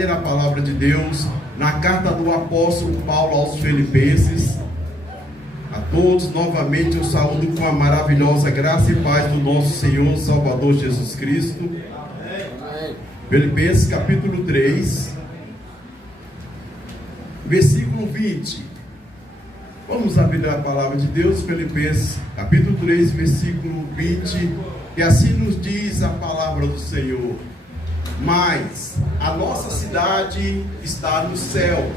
ler a palavra de Deus na carta do apóstolo Paulo aos Filipenses. A todos novamente eu saúdo com a maravilhosa graça e paz do nosso Senhor Salvador Jesus Cristo. Amém. Filipenses capítulo 3, versículo 20. Vamos abrir a palavra de Deus, Filipenses capítulo 3, versículo 20, que assim nos diz a palavra do Senhor: mas a nossa cidade está no céu,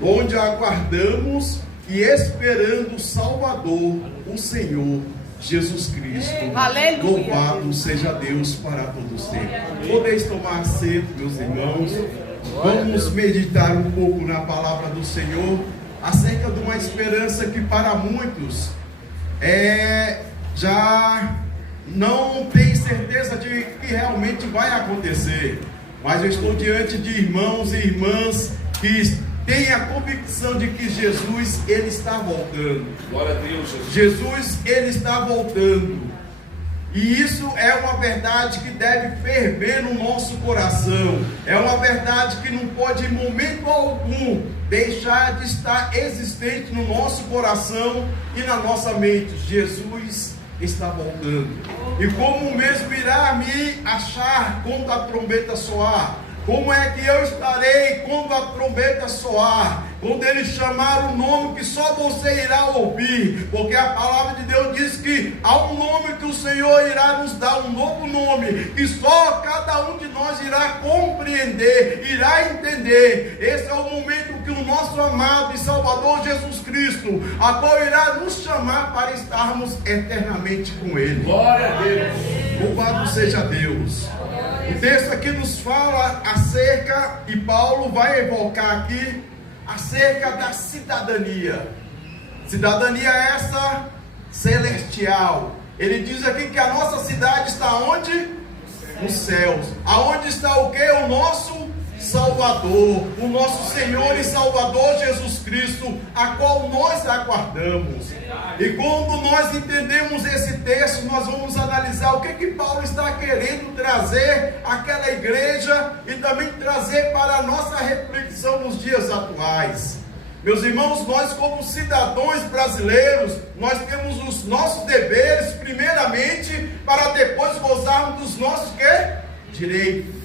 onde aguardamos e esperando o Salvador, o Senhor Jesus Cristo. Aleluia. Louvado seja Deus para todo sempre. Podeis tomar assento, meus irmãos. Vamos meditar um pouco na palavra do Senhor acerca de uma esperança que para muitos já não tem certeza de que realmente vai acontecer. Mas eu estou diante de irmãos e irmãs que têm a convicção de que Jesus, Ele está voltando. Glória a Deus, Jesus, Ele está voltando. E isso é uma verdade que deve ferver no nosso coração. É uma verdade que não pode, em momento algum, deixar de estar existente no nosso coração e na nossa mente. Jesus está voltando. E como mesmo irá me achar quando a trombeta soar? Como é que eu estarei quando a trombeta soar? Quando Ele chamar o nome que só você irá ouvir? Porque a palavra de Deus diz que há um nome que o Senhor irá nos dar, um novo nome, que só cada um de nós irá compreender, irá entender. Esse é o momento que o nosso amado e Salvador Jesus Cristo, a qual irá nos chamar para estarmos eternamente com Ele. Glória a Deus. Louvado seja Deus. O texto aqui nos fala acerca, e Paulo vai evocar aqui, acerca da cidadania. Cidadania essa celestial. Ele diz aqui que a nossa cidade está onde? Nos céus. Aonde está o que? O nosso Salvador, o nosso Senhor e Salvador Jesus Cristo, a qual nós aguardamos. E quando nós entendemos esse texto, nós vamos analisar o que Paulo está querendo trazer àquela igreja e também trazer para a nossa reflexão nos dias atuais. Meus irmãos, nós como cidadãos brasileiros, nós temos os nossos deveres primeiramente, para depois gozarmos dos nossos direitos.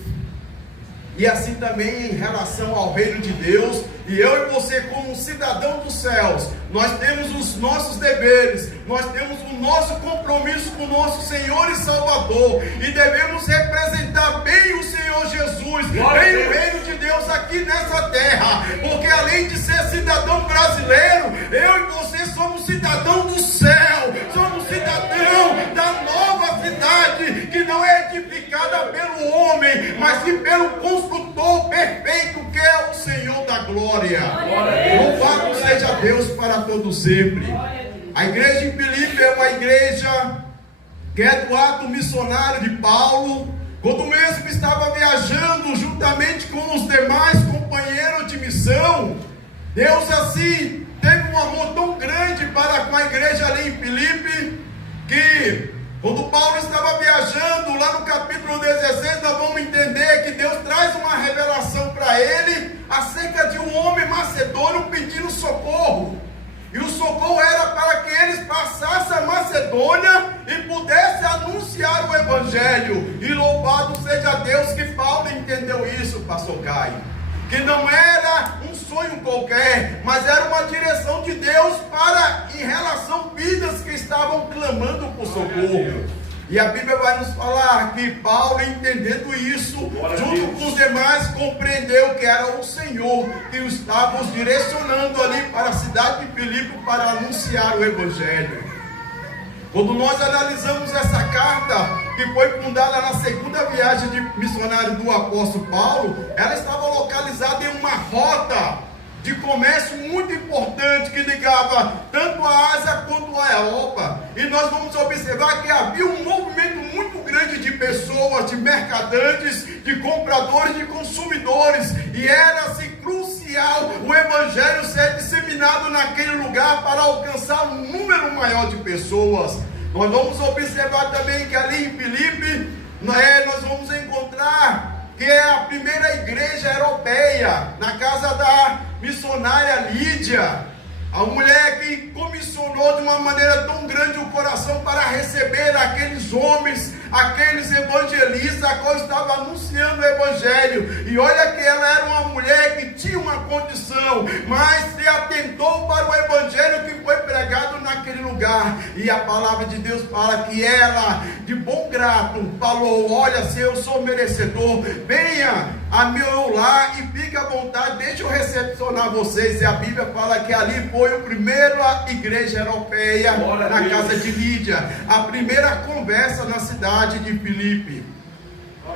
E assim também em relação ao reino de Deus, e eu e você como cidadão dos céus, nós temos os nossos deveres, nós temos o nosso compromisso com o nosso Senhor e Salvador, e devemos representar bem o Senhor Jesus, bem o reino de Deus aqui nessa terra, porque além de ser cidadão brasileiro, eu e você somos cidadão do céu, somos cidadão da nova cidade, que não é edificada pelo homem, mas sim pelo construtor perfeito, que é o Senhor da glória. Louvado seja Deus para todo sempre. A igreja em Filipe é uma igreja que é do ato missionário de Paulo, quando mesmo estava viajando juntamente com os demais companheiros de missão. Deus assim teve um amor tão grande para com a igreja ali em Filipe, que quando Paulo estava viajando, lá no capítulo 16, nós vamos entender que Deus traz uma revelação para ele acerca de um homem macedônio pedindo socorro. E o socorro era para que eles passassem a Macedônia e pudessem anunciar o Evangelho. E louvado seja Deus que Paulo entendeu isso, pastor Caio. Que não era um sonho qualquer, mas era uma direção de Deus para, em relação a vidas que estavam clamando por socorro. E a Bíblia vai nos falar que Paulo, entendendo isso, junto com os demais, compreendeu que era o Senhor que os estava direcionando ali para a cidade de Filipe para anunciar o Evangelho. Quando nós analisamos essa carta, que foi fundada na segunda viagem de missionário do apóstolo Paulo, ela estava localizada em uma rota de comércio muito importante que ligava tanto a Ásia quanto a Europa. E nós vamos observar que havia um movimento muito grande de pessoas, de mercadantes, de compradores, de consumidores, e era-se crucial o Evangelho ser disseminado naquele lugar para alcançar um número maior de pessoas. Nós vamos observar também que ali em Filipe, nós vamos encontrar que a primeira igreja era ceia na casa da missionária Lídia, a mulher que comissionou de uma maneira tão grande o coração para receber aqueles homens, aqueles evangelistas, a qual estava anunciando o evangelho. E olha que ela era uma mulher que tinha uma condição, mas se atentou para o evangelho que foi pregado naquele lugar. E a palavra de Deus fala que ela, de bom grado, falou: olha, se eu sou merecedor, venha a meu lar e fique à vontade, deixa eu recepcionar vocês. E a Bíblia fala que ali foi a primeira igreja europeia na casa de Lídia, a primeira conversa na cidade de Filipe.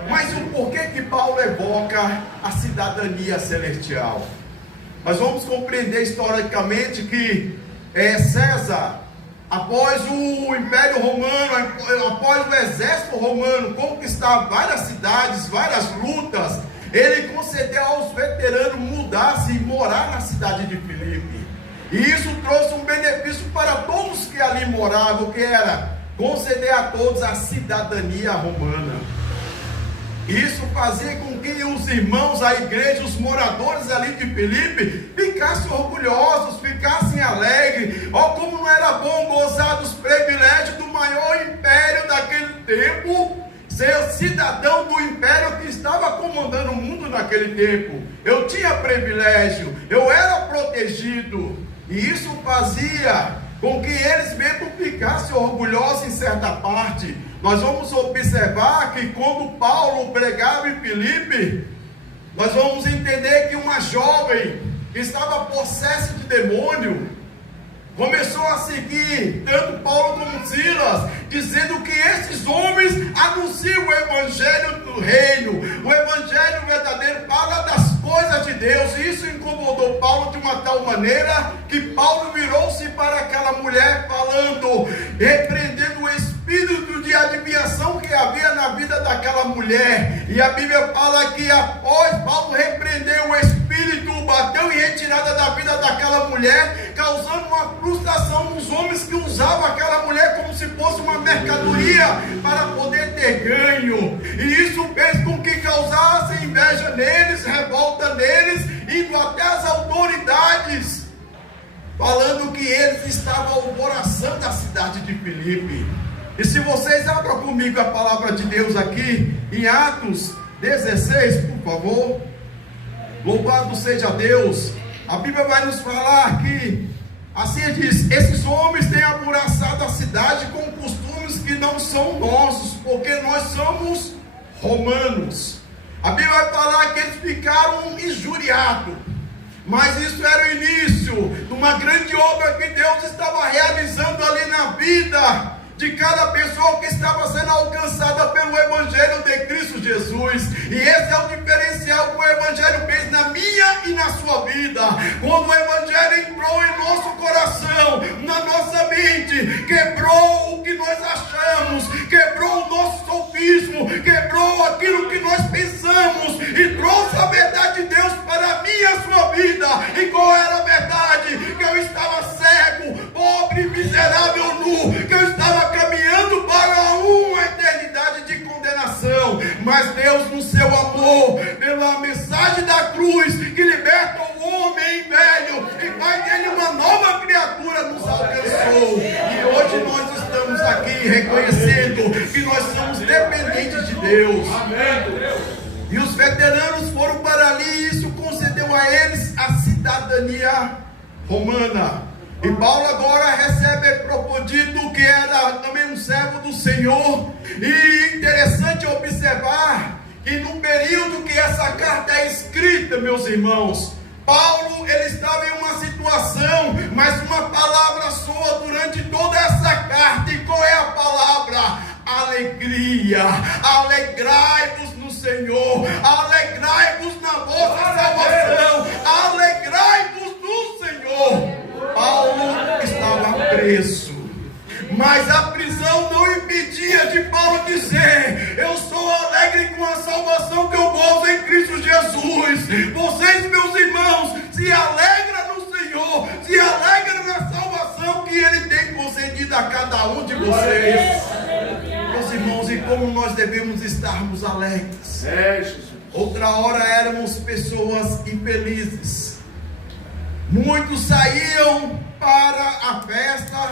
Mas o porquê que Paulo evoca a cidadania celestial? Nós vamos compreender historicamente que César, após o Império Romano, após o exército romano conquistar várias cidades, várias lutas, ele concedeu aos veteranos mudar-se e morar na cidade de Filipe. E isso trouxe um benefício para todos que ali moravam, que era conceder a todos a cidadania romana. Isso fazia com que os irmãos, a igreja, os moradores ali de Filipe ficassem orgulhosos, ficassem alegres. Ó, como não era bom gozar dos privilégios do maior império daquele tempo, ser cidadão do império que estava comandando o mundo naquele tempo. Eu tinha privilégio, eu era protegido, e isso fazia com que eles mesmo ficassem orgulhosos em certa parte. Nós vamos observar que quando Paulo pregava em Filipe, nós vamos entender que uma jovem que estava possessa de demônio começou a seguir tanto Paulo como Silas, dizendo que esses homens anunciam o evangelho do reino, o evangelho verdadeiro, fala das coisas de Deus. E isso incomodou Paulo de uma tal maneira que Paulo virou-se para aquela mulher falando, repreendendo o espírito de adivinhação que havia na vida daquela mulher. E a Bíblia fala que após Paulo repreender o espírito, bateu em retirada da vida daquela mulher, causando uma frustração nos homens que usavam aquela mulher como se fosse uma mercadoria para poder ter ganho. E isso fez com que causasse inveja neles, revolta neles, indo até as autoridades, falando que eles estavam alvoroçando a cidade de Filipe. E se vocês abram comigo a palavra de Deus aqui, em Atos 16, por favor. Louvado seja Deus. A Bíblia vai nos falar que, assim diz, esses homens têm alvoroçado a cidade com costumes que não são nossos, porque nós somos romanos. A Bíblia vai falar que eles ficaram injuriados. Mas isso era o início de uma grande obra que Deus estava realizando ali na vida de cada pessoa que estava sendo alcançada pelo Evangelho de Cristo Jesus. E esse é o diferencial que o Evangelho fez na minha e na sua vida. Quando o Evangelho entrou em nosso coração, na nossa mente, quebrou o que nós achamos, quebrou o nosso sofismo, quebrou aquilo que nós pensamos e trouxe a verdade de Deus para a minha e a sua vida. E qual era a verdade? Que eu estava cego, pobre, miserável, nu, que eu estava caminhando para uma eternidade de condenação. Mas Deus, no seu amor, pela mensagem da cruz, que liberta o homem velho e faz dele uma nova criatura, nos alcançou. E hoje nós estamos aqui reconhecendo que nós somos dependentes de Deus. E os veteranos foram para ali e isso concedeu a eles a cidadania romana. E Paulo agora recebe Epafrodito, que era também um servo do Senhor. E interessante observar que no período que essa carta é escrita, meus irmãos, Paulo, ele estava em uma situação, mas uma palavra soa durante toda essa carta. E qual é a palavra? Alegria. Alegrai-vos no Senhor. Alegrai-vos na vossa salvação. Alegrai-vos no Senhor. Paulo estava preso, mas a prisão não impedia de Paulo dizer: eu sou alegre com a salvação que eu gozo em Cristo Jesus. Vocês, meus irmãos, se alegram no Senhor, se alegram na salvação que Ele tem concedido a cada um de vocês. Meus irmãos, e como nós devemos estarmos alegres? outra hora éramos pessoas infelizes. Muitos saíam para a festa,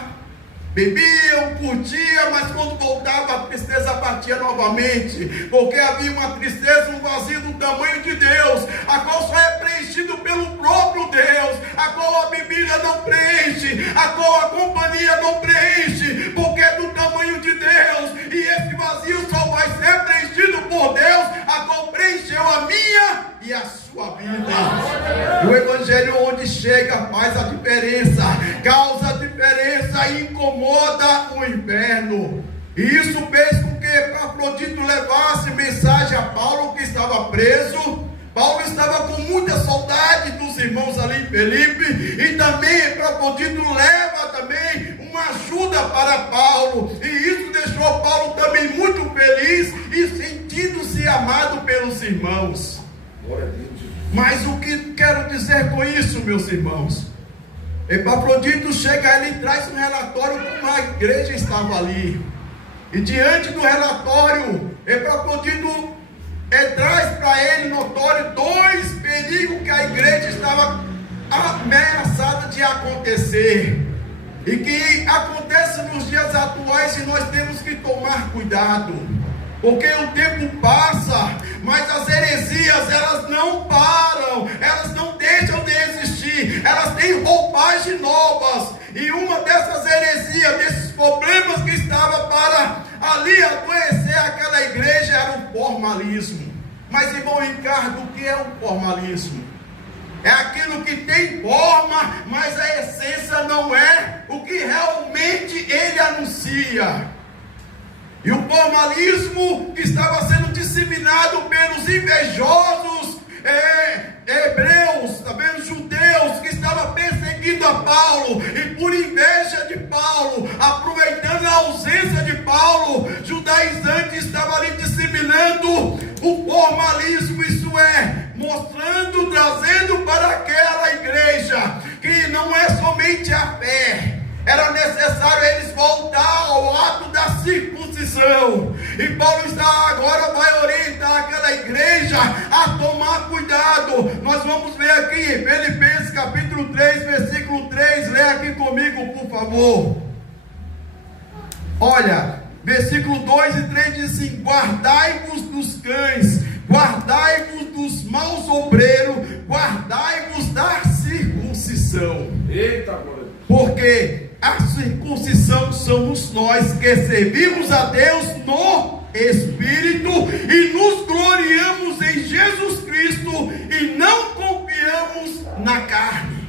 bebiam, curtiam, mas quando voltava a tristeza batia novamente, porque havia uma tristeza, um vazio do tamanho de Deus, a qual só é preenchido pelo próprio Deus, a qual a bebida não preenche, a qual a companhia não preenche, porque é do tamanho de Deus, e esse vazio só vai ser preenchido por Deus, a qual preencheu a minha e a sua vida. O Evangelho onde chega faz a diferença, causa a diferença e incomoda o inferno. E isso fez com que Epafrodito levasse mensagem a Paulo, que estava preso. Paulo estava com muita saudade dos irmãos ali em Filipe, e também Epafrodito leva também uma ajuda para Paulo, e isso deixou Paulo também muito feliz e sentindo-se amado pelos irmãos. Mas o que quero dizer com isso, meus irmãos? Epafrodito chega, ele traz um relatório como a igreja estava ali, e diante do relatório, Epafrodito traz para ele notório dois perigos que a igreja estava ameaçada de acontecer, e que acontece nos dias atuais, e nós temos que tomar cuidado, porque o tempo passa, mas as heresias, elas não param, elas não deixam de existir, elas têm roupagem novas, e uma dessas heresias, desses problemas que estava para ali adoecer aquela igreja, era o formalismo. Mas, irmão Ricardo, o que é o formalismo? É aquilo que tem forma, mas a essência não é o que realmente ele anuncia. E o formalismo que estava sendo disseminado pelos invejosos hebreus, também judeus, que estavam perseguindo a Paulo, e por inveja de Paulo, aproveitando a ausência de Paulo, judaizantes estavam ali disseminando o formalismo, isso é, mostrando, trazendo para aquela igreja, que não é somente a fé, era necessário eles voltar ao ato da circuncisão. E Paulo agora vai orientar aquela igreja a tomar cuidado. Nós vamos ver aqui, Filipenses capítulo 3, versículo 3. Lê aqui comigo, por favor. Olha, versículo 2 e 3 diz assim: guardai-vos dos cães, guardai-vos dos maus obreiros, guardai-vos da circuncisão. Eita, glória. Porque a circuncisão somos nós que servimos a Deus no Espírito e nos gloriamos em Jesus Cristo e não confiamos na carne.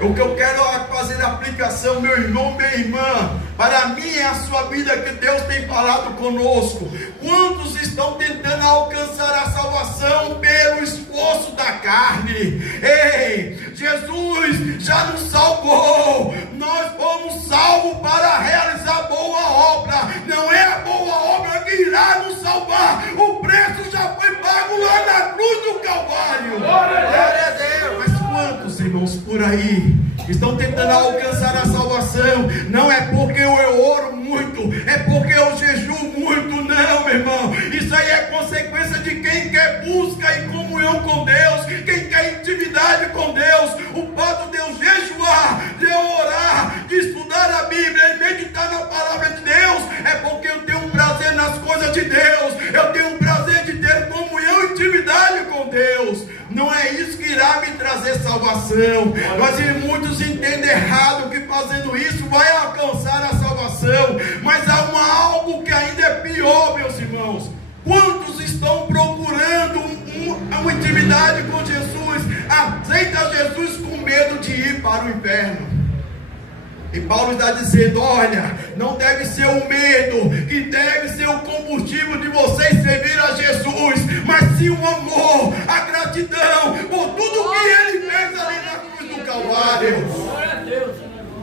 O que eu quero fazer aplicação, meu irmão, minha irmã, para mim é a sua vida que Deus tem falado conosco. Quantos estão tentando alcançar a salvação pelo esforço da carne? Ei, Jesus já nos salvou. Nós fomos salvos para realizar boa obra. Não é a boa obra que irá nos salvar. O preço já foi pago lá na cruz do Calvário. Glória a Deus. Mas quantos irmãos por aí estão tentando alcançar a salvação? Não é porque eu oro muito, é porque eu jejuo muito, não, meu irmão. Isso aí é consequência de quem quer busca e comunhão com Deus, quem quer intimidade com Deus. O fato de eu jejuar, de eu orar, de estudar a Bíblia e meditar na palavra de Deus, é porque eu tenho um prazer nas coisas de Deus, eu tenho um prazer de ter comunhão e intimidade com Deus. Não é isso que irá me trazer salvação. Mas muitos entendem errado que fazendo isso vai alcançar a salvação. Mas há algo que ainda é pior, meus irmãos. Quantos estão procurando uma intimidade com Jesus, aceita Jesus com medo de ir para o inferno? E Paulo está dizendo: olha, não deve ser o medo que deve ser o combustível de vocês servir a Jesus, mas sim o amor, a gratidão por tudo que Ele fez ali na cruz do Calvário.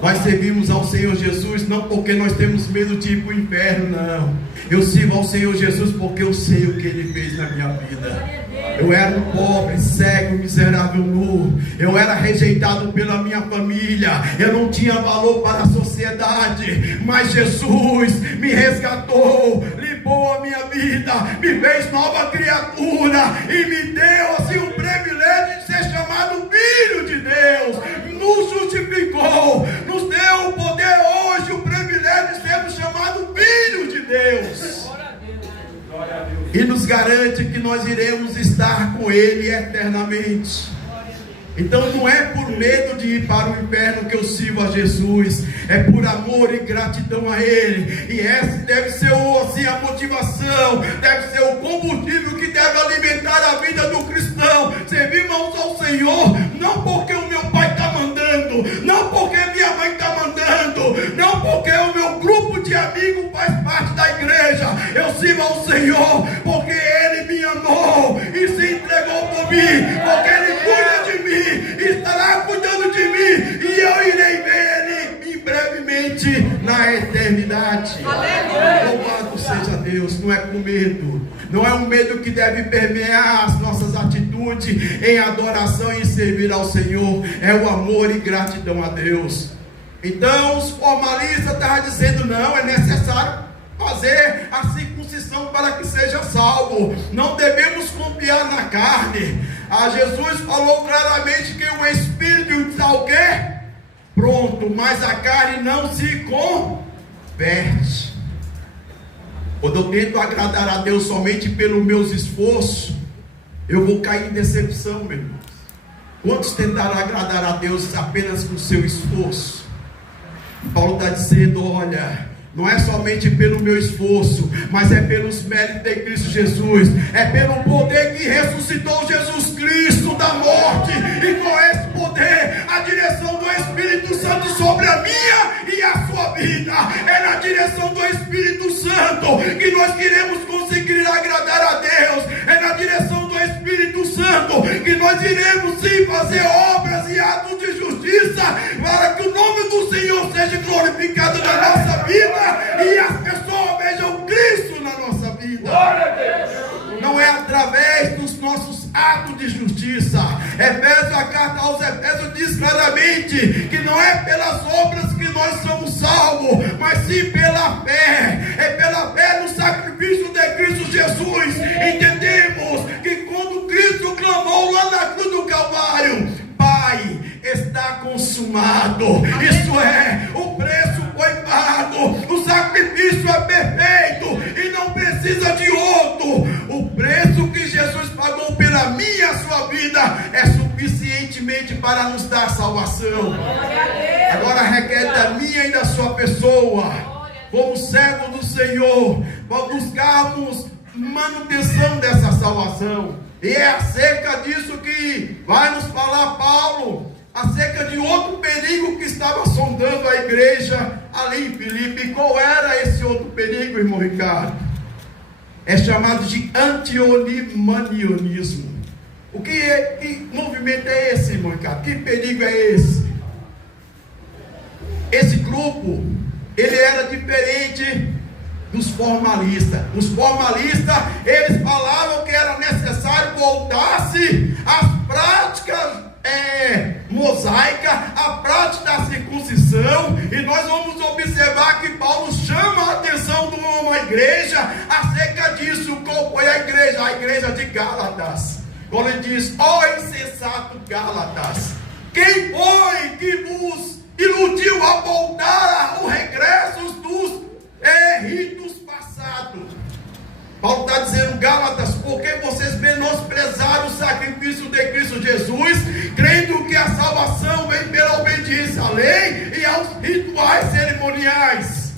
Nós servimos ao Senhor Jesus não porque nós temos medo de ir para o inferno, não. Eu sirvo ao Senhor Jesus porque eu sei o que Ele fez na minha vida. Eu era um pobre, cego, miserável, nu. Eu era rejeitado pela minha família. Eu não tinha valor para a sociedade. Mas Jesus me resgatou, limpou limpou a minha vida, me fez nova criatura e me deu assim o privilégio de ser chamado filho de Deus, nos justificou, nos deu o poder hoje, o privilégio de sermos chamados filho de Deus. E nos garante que nós iremos estar com Ele eternamente. Então não é por medo de ir para o inferno que eu sirvo a Jesus, é por amor e gratidão a Ele. E essa deve ser assim, a motivação, deve ser o combustível que deve alimentar a vida do cristão. Servimos ao Senhor, não porque o meu pai está mandando, não porque minha mãe está mandando, não porque o meu grupo de amigos faz parte da igreja. Eu sirvo ao Senhor porque Ele me amou e se entregou por mim, porque Ele cuida de mim, estará cuidando de mim, e eu irei ver Ele brevemente na eternidade. Louvado seja Deus. Não é com medo, não é um medo que deve permear as nossas atitudes em adoração e servir ao Senhor, é o amor e gratidão a Deus. Então os formalistas estavam dizendo: não, é necessário fazer a circuncisão para que seja salvo, não devemos confiar na carne. Jesus falou claramente que o Espírito está o quê? Pronto, mas a carne não se converte. Quando eu tento agradar a Deus somente pelos meus esforços, eu vou cair em decepção, meu irmão. Quantos tentaram agradar a Deus apenas com o seu esforço? Paulo está dizendo: olha, não é somente pelo meu esforço, mas é pelos méritos de Cristo Jesus, é pelo poder que ressuscitou Jesus Cristo da morte, e com esse poder, a direção do Espírito Santo sobre a minha e a sua vida. É na direção do Espírito Santo que nós queremos conseguir agradar a Deus, é na direção do Espírito Santo que nós iremos sim fazer obras e atos de justiça, para que o nome do Senhor seja glorificado na nossa vida e as pessoas vejam Cristo na nossa vida. Não é através dos nossos atos de justiça. A carta aos Efésios diz claramente que não é pelas obras que nós somos salvos, mas sim pela fé. É pela fé no sacrifício de Cristo Jesus. Entendemos que quando Cristo clamou lá na cruz do Calvário: Pai, está consumado. Isso é, o preço foi pago, o sacrifício é perfeito e não precisa de outro. O preço que Jesus pagou pela minha e a sua vida é suficientemente para nos dar salvação. Agora requer da minha e da sua pessoa, como servo do Senhor, para buscarmos manutenção dessa salvação. E é acerca disso que vai nos falar Paulo, acerca de outro perigo que estava sondando a igreja ali em Filipe. E qual era esse outro perigo, irmão Ricardo? É chamado de antinomianismo. Que movimento é esse, irmão Ricardo? Que perigo é esse? Esse grupo, ele era diferente dos formalistas. Os formalistas, eles falavam que era necessário voltar-se às práticas mosaica, a prática da circuncisão. E nós vamos observar que Paulo chama a atenção de uma igreja acerca disso. Qual foi a igreja? A igreja de Gálatas. Quando ele diz: ó insensato Gálatas, quem foi que vos iludiu a voltar ao regresso dos ritos passados? Paulo está dizendo: Gálatas, porque vocês menosprezaram o sacrifício de Cristo Jesus, crendo que a salvação vem pela obediência à lei e aos rituais cerimoniais.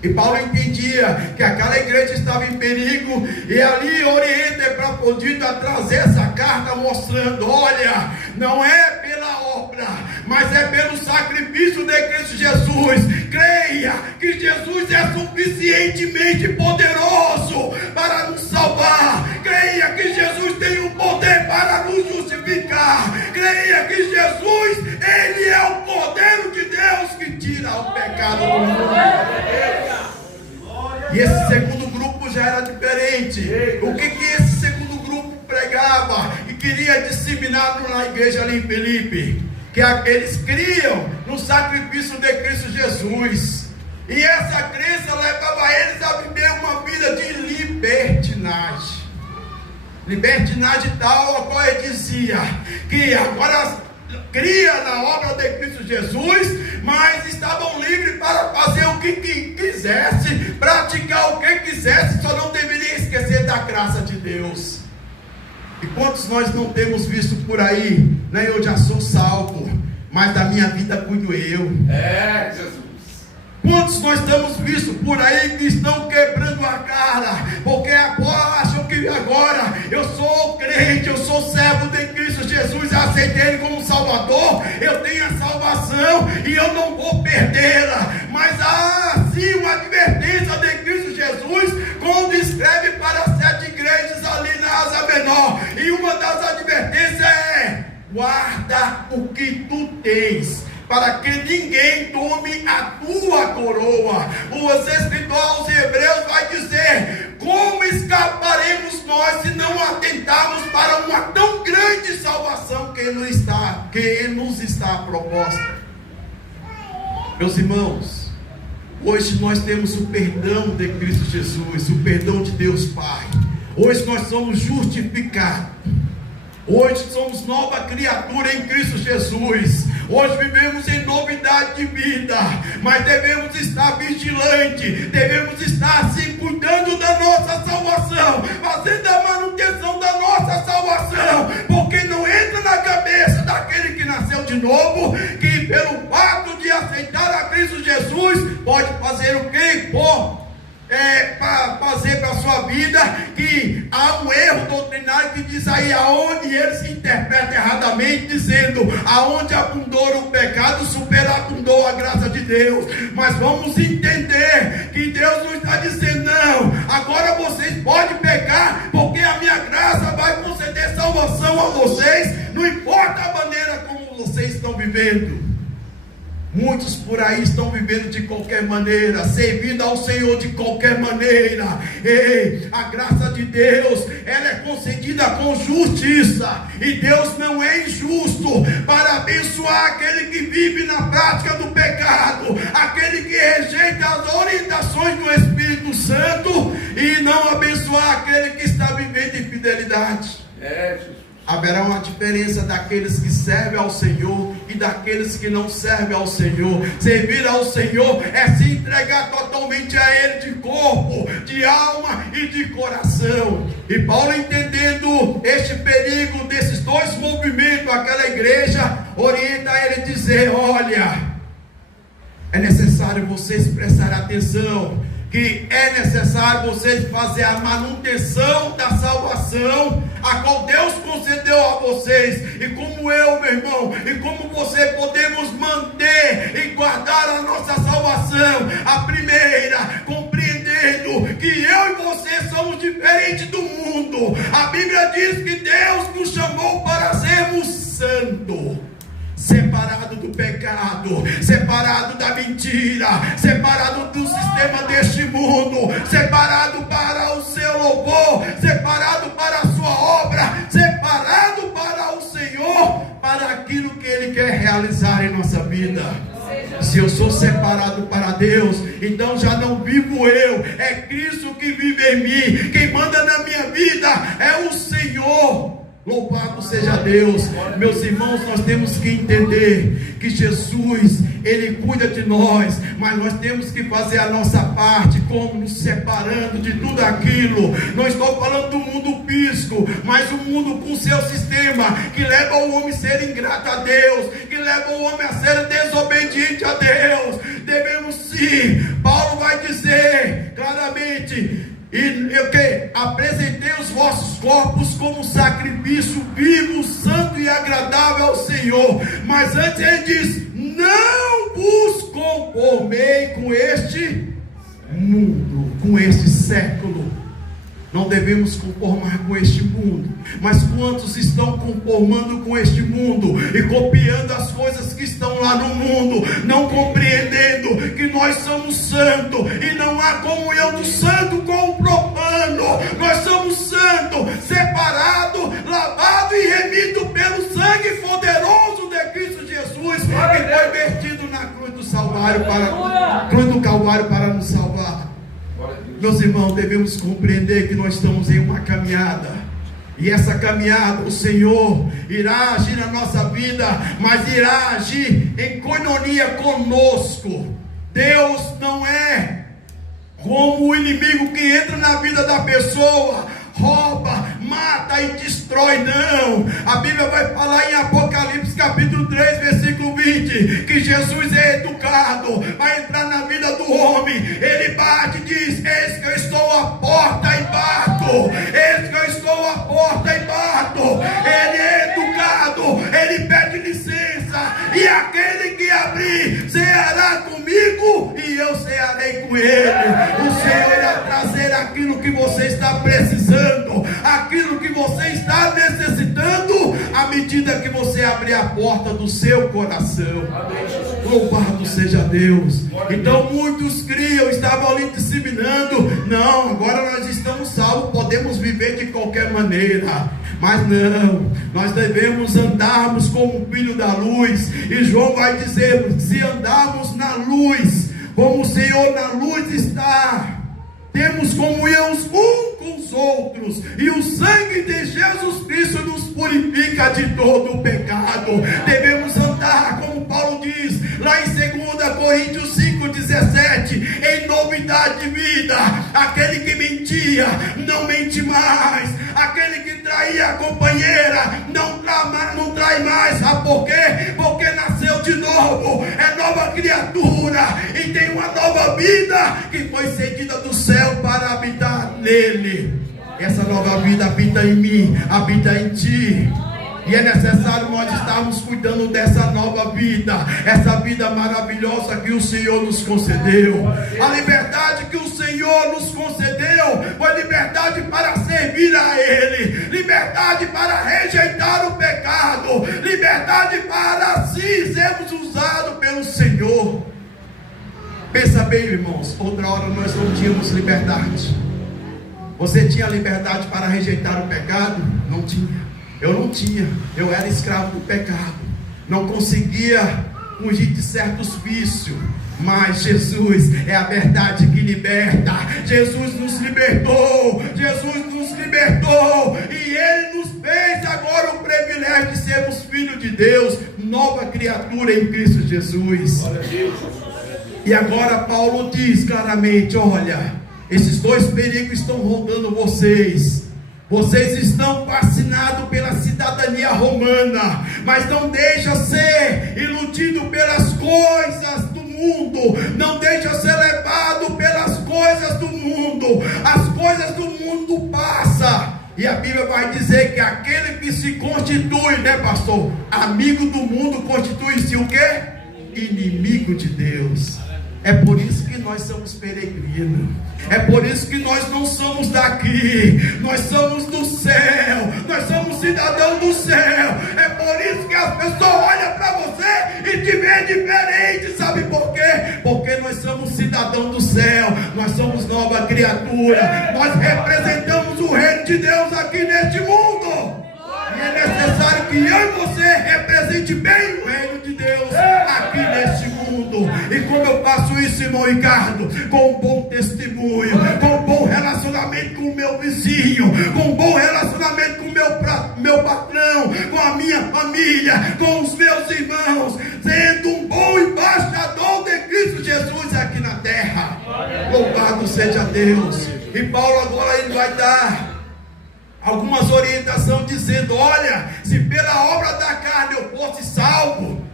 E Paulo entendia que aquela igreja estava em perigo, e ali orienta Epafrodito a trazer essa carta mostrando: olha, não é pela obra, mas é pelo sacrifício de Cristo Jesus. Creia que Jesus é suficientemente poderoso para nos salvar. Creia que Jesus tem o poder para nos justificar. Creia que Jesus, Ele é o Cordeiro de Deus que tira o pecado do mundo. E esse segundo grupo já era diferente. O que esse segundo grupo pregava e queria disseminar na igreja ali em Filipe? Que eles criam no sacrifício de Cristo Jesus. E essa crença levava eles a viver uma vida de libertinagem. Libertinagem tal, a qual ele dizia que agora cria na obra de Cristo Jesus, mas estavam livres para fazer o que quisesse, praticar o que quisesse, só não deveria esquecer da graça de Deus. E quantos nós não temos visto por aí, né? Eu já sou salvo, mas da minha vida cuido eu. Jesus. Quantos nós temos visto por aí que estão quebrando a cara, porque agora acham que agora eu sou crente, eu sou servo de Cristo Jesus, aceitei Ele como Salvador, eu tenho a salvação e eu não vou perdê-la. Mas há sim uma advertência de Cristo Jesus, quando escreve para 7 igrejas ali na Ásia Menor, e uma das advertências é: guarda o que tu tens, para que ninguém tome a tua coroa. O escritor aos Hebreus vai dizer: como escaparemos nós se não atentarmos para uma tão grande salvação que nos está proposta? Meus irmãos, hoje nós temos o perdão de Cristo Jesus, o perdão de Deus Pai. Hoje nós somos justificados. Hoje somos nova criatura em Cristo Jesus. Hoje vivemos em novidade de vida, mas devemos estar vigilantes, devemos estar assim cuidando da nossa salvação, fazendo a manutenção da nossa salvação, porque não entra na cabeça daquele que nasceu de novo, que pelo fato de aceitar a Cristo Jesus, pode fazer o que for para fazer para a sua vida, que há um erro doutrinário que diz aí aonde eles interpretam erradamente, dizendo aonde abundou o pecado, superabundou a graça de Deus. Mas vamos entender que Deus não está dizendo: não, agora vocês podem pecar, porque a minha graça vai conceder salvação a vocês, não importa a maneira como vocês estão vivendo. Muitos por aí estão vivendo de qualquer maneira, servindo ao Senhor de qualquer maneira. Ei, a graça de Deus, ela é concedida com justiça, e Deus não é injusto para abençoar aquele que vive na prática do pecado, aquele que rejeita as orientações do Espírito Santo, e não abençoar aquele que está vivendo em fidelidade. Jesus. Haverá uma diferença daqueles que servem ao Senhor e daqueles que não servem ao Senhor. Servir ao Senhor é se entregar totalmente a Ele, de corpo, de alma e de coração. E Paulo, entendendo este perigo desses dois movimentos, aquela igreja, orienta ele a dizer: olha, é necessário vocês prestarem atenção, que é necessário vocês fazer a manutenção da salvação, a qual Deus concedeu a vocês. E como eu, meu irmão, e como você, podemos manter e guardar a nossa salvação? A primeira, compreendendo que eu e você somos diferentes do mundo. A Bíblia diz que Deus nos chamou para sermos santos, separado do pecado, separado da mentira, separado do sistema deste mundo, separado para o seu louvor, separado para a sua obra, separado para o Senhor, para aquilo que Ele quer realizar em nossa vida. Se eu sou separado para Deus, então já não vivo eu, é Cristo que vive em mim. Quem manda na minha vida é o Senhor. Louvado seja Deus. Meus irmãos, nós temos que entender que Jesus, Ele cuida de nós, mas nós temos que fazer a nossa parte, como nos separando de tudo aquilo. Não estou falando do mundo físico, mas o mundo com seu sistema, que leva o homem a ser ingrato a Deus, que leva o homem a ser desobediente a Deus. Devemos sim, Paulo vai dizer claramente: e eu que apresentei os vossos corpos como sacrifício vivo, santo e agradável ao Senhor. Mas antes ele diz: não vos conformei com este mundo, com este século. Não devemos conformar com este mundo. Mas quantos estão conformando com este mundo e copiando as coisas que estão lá no mundo, não compreendendo que nós somos santos e não há comunhão do santo com o profano. Nós somos santos, separados, lavados e remidos pelo sangue poderoso de Cristo Jesus, que foi vertido na cruz do do Calvário para nos salvar. Meus irmãos, devemos compreender que nós estamos em uma caminhada. E essa caminhada, o Senhor irá agir na nossa vida, mas irá agir em coinonia conosco. Deus não é como o inimigo que entra na vida da pessoa, rouba, mata e destrói. Não, a Bíblia vai falar em Apocalipse capítulo 3 versículo 20, que Jesus é educado, vai entrar na vida do homem, ele bate e diz: eis que eu estou à porta e bato, eis que eu estou à porta e bato. Ele é educado, ele pede licença, e aquele que abrir ceará comigo e eu cearei com ele. O Senhor irá trazer aquilo que você está precisando, aquilo que você está necessitando, à medida que você abrir a porta do seu coração. Louvado seja Deus. Então muitos criam, estavam ali disseminando: não, agora nós estamos salvos, podemos viver de qualquer maneira. Mas não, nós devemos andarmos como filho da luz. E João vai dizer: se andarmos na luz, como o Senhor na luz está, temos comunhão uns com os outros, e o sangue de Jesus Cristo nos purifica de todo o pecado. Devemos andar, como Paulo diz lá em 2 Coríntios 5,17, em novidade de vida. Aquele que mentia não mente mais, aquele que traía a companheira não trai mais. Sabe por quê? Porque nasceu de novo, é nova criatura e tem uma nova vida que foi cedida do céu para habitar nele. Essa nova vida habita em mim, habita em ti. E é necessário nós estarmos cuidando dessa nova vida, essa vida maravilhosa que o Senhor nos concedeu. A liberdade que o Senhor nos concedeu foi liberdade para servir a Ele, liberdade para rejeitar o pecado, liberdade para assim sermos usados pelo Senhor. Pensa bem, irmãos, outra hora nós não tínhamos liberdade. Você tinha liberdade para rejeitar o pecado? Não tinha. Eu não tinha, eu era escravo do pecado, não conseguia fugir de certos vícios, mas Jesus é a verdade que liberta. Jesus nos libertou, e Ele nos fez agora o privilégio de sermos filhos de Deus, nova criatura em Cristo Jesus. E agora Paulo diz claramente: olha, esses dois perigos estão rondando vocês. Vocês estão fascinados pela cidadania romana, mas não deixa ser iludido pelas coisas do mundo, não deixa ser levado pelas coisas do mundo. As coisas do mundo passam, e a Bíblia vai dizer que aquele que se constitui, né, pastor, amigo do mundo, constitui-se o quê? Inimigo de Deus. É por isso que nós somos peregrinos. É por isso que nós não somos daqui. Nós somos do céu. Nós somos cidadãos do céu. É por isso que as pessoas olham para você e te veem diferente. Sabe por quê? Porque nós somos cidadãos do céu. Nós somos nova criatura. Nós representamos o reino de Deus aqui neste mundo. E é necessário que eu e você represente bem o reino de Deus aqui neste mundo. E como eu faço isso, irmão Ricardo? Com um bom testemunho, com um bom relacionamento com o meu vizinho, com um bom relacionamento com o meu patrão, com a minha família, com os meus irmãos, sendo um bom embaixador de Cristo Jesus aqui na terra. Louvado seja Deus. E Paulo agora ele vai dar algumas orientações dizendo: olha, se pela obra da carne eu fosse salvo,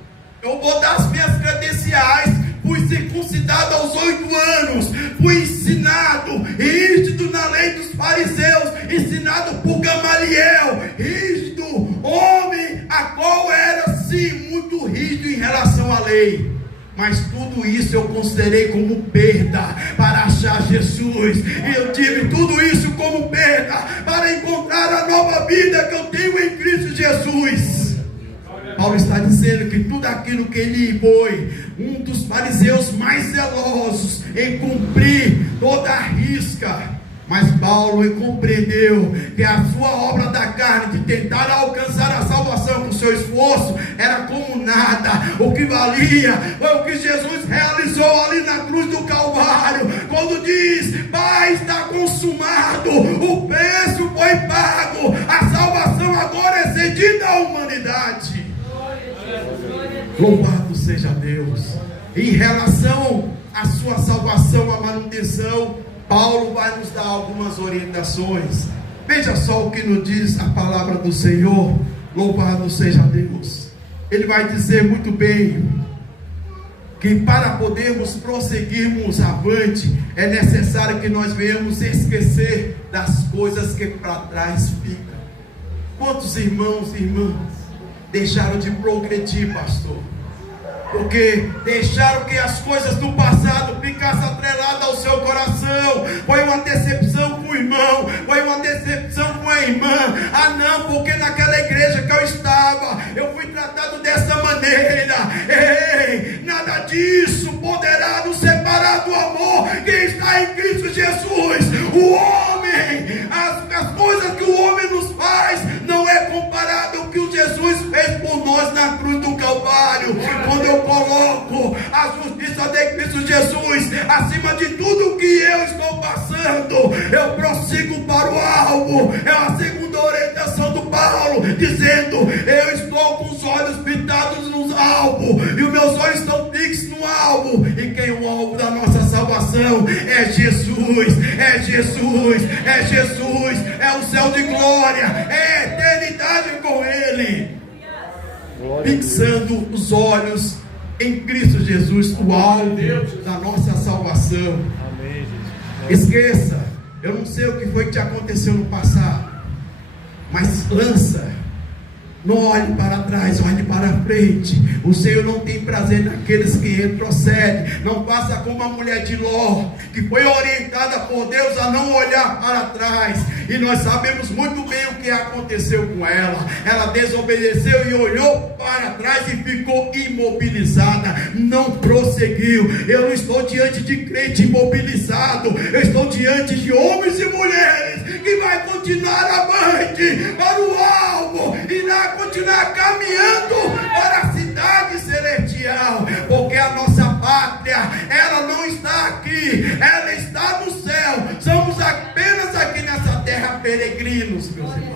eu vou dar as minhas credenciais. Fui circuncidado aos 8 anos, fui ensinado, rígido na lei dos fariseus, ensinado por Gamaliel, rígido, homem a qual era sim muito rígido em relação à lei. Mas tudo isso eu considerei como perda para achar Jesus. E eu tive tudo isso como perda para encontrar a nova vida que eu tenho em Cristo Jesus. Paulo está dizendo que tudo aquilo que ele foi um dos fariseus mais zelosos em cumprir toda a risca. Mas Paulo compreendeu que a sua obra da carne de tentar alcançar a salvação com seu esforço era como nada. O que valia foi o que Jesus realizou finalizou ali na cruz do Calvário, quando diz: Pai, está consumado, o preço foi pago, a salvação agora é cedida à humanidade. Louvado seja Deus. Em relação à sua salvação, à manutenção, Paulo vai nos dar algumas orientações. Veja só o que nos diz a palavra do Senhor. Louvado seja Deus. Ele vai dizer muito bem que para podermos prosseguirmos avante, é necessário que nós venhamos esquecer das coisas que para trás ficam. Quantos irmãos e irmãs deixaram de progredir, pastor? Porque deixaram que as coisas do passado ficassem atreladas ao seu coração. Foi uma decepção com o irmão, foi uma decepção com a irmã. Ah não, porque naquela igreja que eu estava, eu fui tratado dessa maneira. Ei, nada disso poderá nos separar do amor que está em Cristo Jesus. O homem, as coisas que o homem nos faz, não é comparado ao que Jesus fez por nós na cruz do Calvário. Quando eu coloco a justiça de Cristo Jesus acima de tudo que eu estou passando, eu prossigo para o alvo. É a segunda orientação do Paulo, dizendo: eu estou com os olhos pintados no alvo, e os meus olhos estão fixos no alvo. E quem é o alvo da nossa salvação? É Jesus, é Jesus, é Jesus, é o céu de glória, é a eternidade com Ele. Fixando os olhos em Cristo Jesus, o alvo da nossa salvação. Amém, Esqueça, eu não sei o que foi que te aconteceu no passado, mas não olhe para trás, olhe para frente. O Senhor não tem prazer naqueles que retrocedem. Não faça como a mulher de Ló, que foi orientada por Deus a não olhar para trás. E nós sabemos muito bem o que aconteceu com ela. Ela desobedeceu e olhou para trás e ficou imobilizada. Não prosseguiu. Eu não estou diante de crente imobilizado. Eu estou diante de homens e mulheres que vai continuar avante para o alvo, irá continuar caminhando para a cidade celestial, porque a nossa pátria, ela não está aqui, ela está no céu. Somos apenas aqui nessa terra peregrinos, meus irmãos.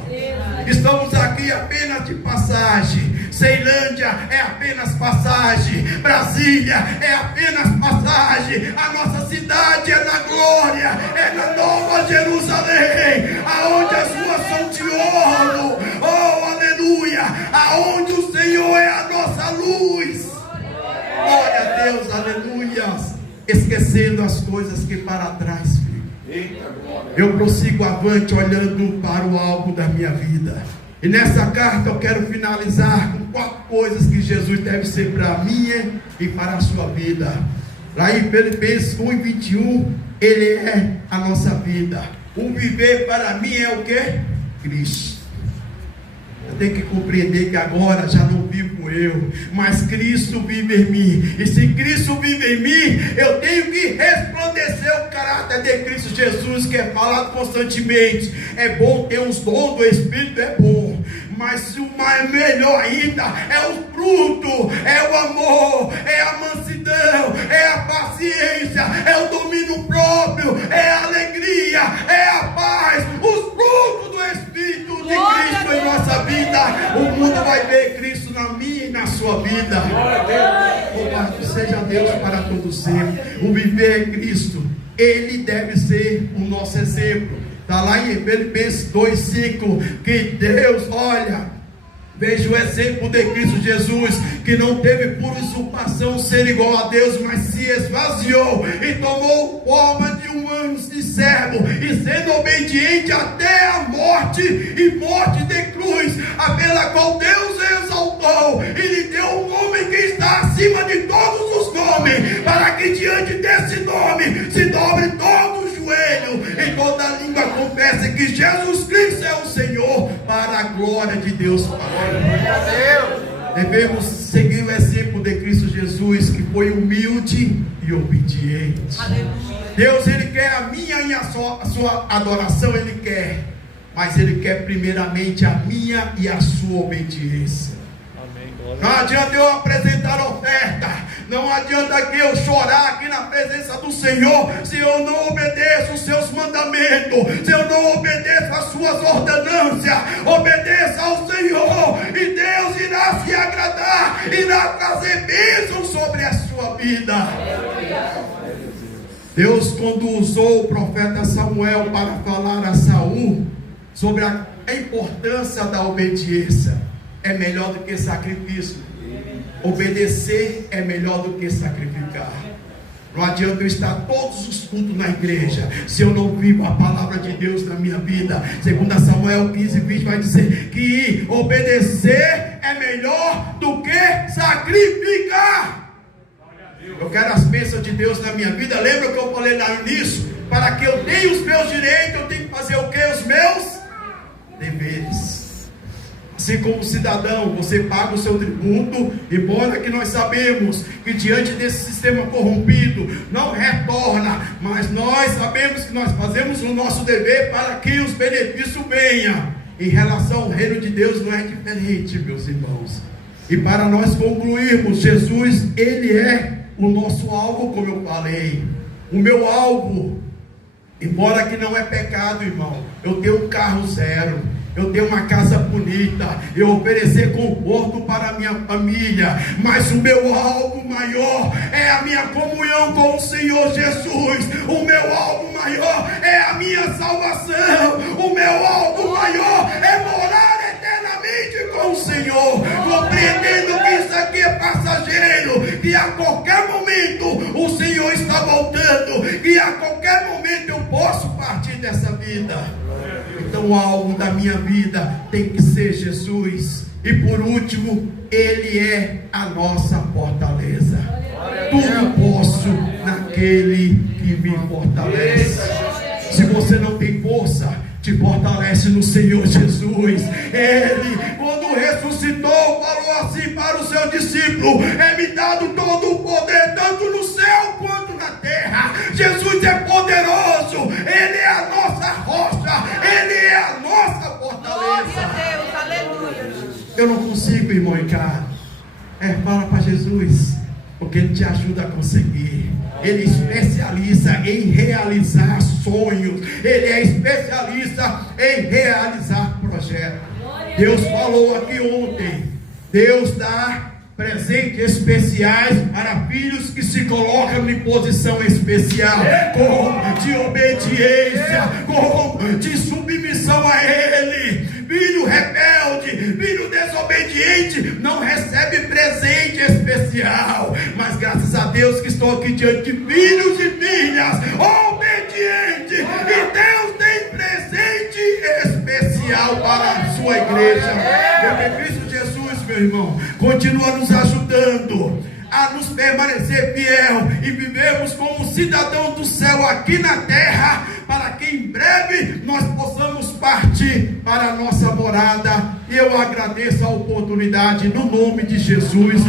Estamos aqui apenas de passagem. Ceilândia é apenas passagem. Brasília é apenas passagem. A nossa cidade é na glória, é na Nova Jerusalém, aonde as ruas são de ouro. Oh, aleluia! Aonde o Senhor é a nossa luz. Glória a Deus, aleluia. Esquecendo as coisas que para trás ficam. Eu prossigo avante olhando para o alvo da minha vida. E nessa carta eu quero finalizar com 4 coisas que Jesus deve ser para a minha e para a sua vida. Lá em Filipenses 1:21, Ele é a nossa vida. O viver para mim é o que? Cristo. Eu tenho que compreender que agora já não vivo eu, mas Cristo vive em mim. E se Cristo vive em mim, eu tenho que resplandecer o caráter de Cristo Jesus, que é falado constantemente. É bom ter os dons do Espírito, é bom, mas o mais melhor ainda é o fruto, é o amor, é a mansidão, é a paciência, é o domínio próprio, é a alegria, é a paz, os frutos do Espírito de Cristo em nossa vida. O mundo vai ver Cristo na minha e na sua vida. Louvado seja Deus para todo sempre. O viver é Cristo. Ele deve ser o nosso exemplo. Está lá em Filipenses 2:5, que Deus, olha, veja o exemplo de Cristo Jesus, que não teve por usurpação ser igual a Deus, mas se esvaziou e tomou forma de um anjo de servo, e sendo obediente até a morte, e morte de cruz, a pela qual Deus exaltou, e lhe deu um nome que está acima de todos os nomes, para que diante desse nome se dobre todo o joelho, e toda língua confesse que Jesus Cristo é o Senhor, para a glória de Deus Pai. Devemos seguir o exemplo de Cristo Jesus, que foi humilde e obediente. Deus, Ele quer a minha e a sua adoração, Ele quer, mas Ele quer primeiramente a minha e a sua obediência. Não adianta eu apresentar oferta, Não adianta que eu chorar aqui na presença do Senhor se eu não obedeço os seus mandamentos, se eu não obedeço as suas ordenâncias. Obedeça ao Senhor e Deus irá se agradar, irá trazer bênção sobre a sua vida. Deus, quando usou o profeta Samuel para falar a Saul sobre a importância da obediência, é melhor do que sacrifício. Obedecer é melhor do que sacrificar. Não adianta eu estar todos os cultos na igreja se eu não vivo a palavra de Deus na minha vida. 2 Samuel 15:20 vai dizer que obedecer é melhor do que sacrificar. Eu quero as bênçãos de Deus na minha vida. Lembra que eu falei lá no início? Para que eu tenha os meus direitos, eu tenho que fazer o que? Os meus deveres. Assim como cidadão, você paga o seu tributo, embora que nós sabemos que diante desse sistema corrompido não retorna, mas nós sabemos que nós fazemos o nosso dever para que os benefícios venham. Em relação ao reino de Deus não é diferente, meus irmãos. E para nós concluirmos, Jesus, Ele é o nosso alvo, como eu falei. O meu alvo, embora que não é pecado, irmão, eu tenho um carro zero, eu tenho uma casa bonita, eu oferecer conforto para a minha família, mas o meu alvo maior é a minha comunhão com o Senhor Jesus. O meu alvo maior é a minha salvação. O meu alvo maior é morar eternamente com o Senhor, compreendendo que isso aqui é passageiro, que a qualquer momento o Senhor está voltando, que a qualquer momento eu posso partir dessa vida. Então o alvo da minha vida tem que ser Jesus. E por último, Ele é a nossa fortaleza. Tudo posso naquele que me fortalece. Se você não tem força, te fortalece no Senhor Jesus. Ele, quando ressuscitou, falou assim para o seu discípulo: é-me dado todo o poder, tanto no céu quanto na terra. Jesus é poderoso, Ele é a nossa rocha, Ele é a nossa fortaleza. Glória a Deus, aleluia. Eu não consigo, irmão, em casa. Fala para Jesus, porque Ele te ajuda a conseguir. Ele é especialista em realizar sonhos. Ele é especialista em realizar projetos. Deus falou aqui ontem: Deus dá presentes especiais para filhos que se colocam em posição especial, com de obediência, com de submissão a Ele. Filho rebelde, filho desobediente não recebe presente especial, mas graças a Deus que estou aqui diante de filhos e filhas obedientes, e Deus tem presente especial para a sua igreja. Porque Cristo Jesus, meu irmão, continua nos ajudando a nos permanecer fiel e vivemos como cidadão do céu aqui na terra, para que em breve nós possamos partir para a nossa morada. E eu agradeço a oportunidade no nome de Jesus.